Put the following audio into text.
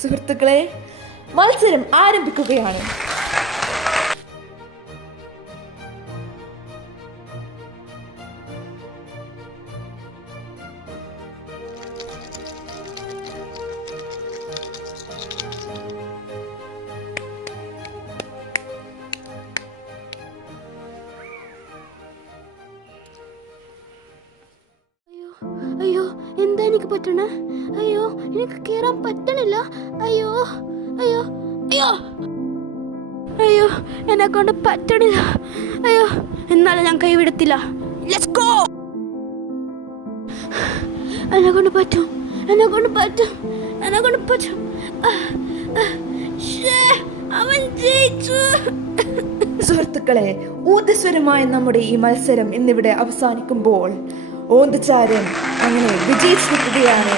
സുഹൃത്തുക്കളെ, മത്സരം ആരംഭിക്കുകയാണ്. അയ്യോ, എന്താ എനിക്ക് പറ്റണേ? അയ്യോ, എനിക്ക് കേറാൻ പറ്റണില്ല. അയ്യോ അയ്യോ അയ്യോ അയ്യോ, എന്നെ കൊണ്ട് പറ്റണില്ല. അയ്യോ, എന്നാലും ഞാൻ കൈവിടത്തില്ല. Let's go. എന്നെ കൊണ്ട് പറ്റും, എന്നെ കൊണ്ട് പറ്റും, എന്നെ കൊണ്ട് പറ്റും. അവൻ ജയിച്ചു. സുഹൃത്തുക്കളെ, ഊർജ്ജസ്വരമായ നമ്മുടെ ഈ മത്സരം ഇന്നിവിടെ അവസാനിക്കുമ്പോൾ ഓന്തുചാരൻ അങ്ങനെ വിജയിച്ചിരിക്കുകയാണ്.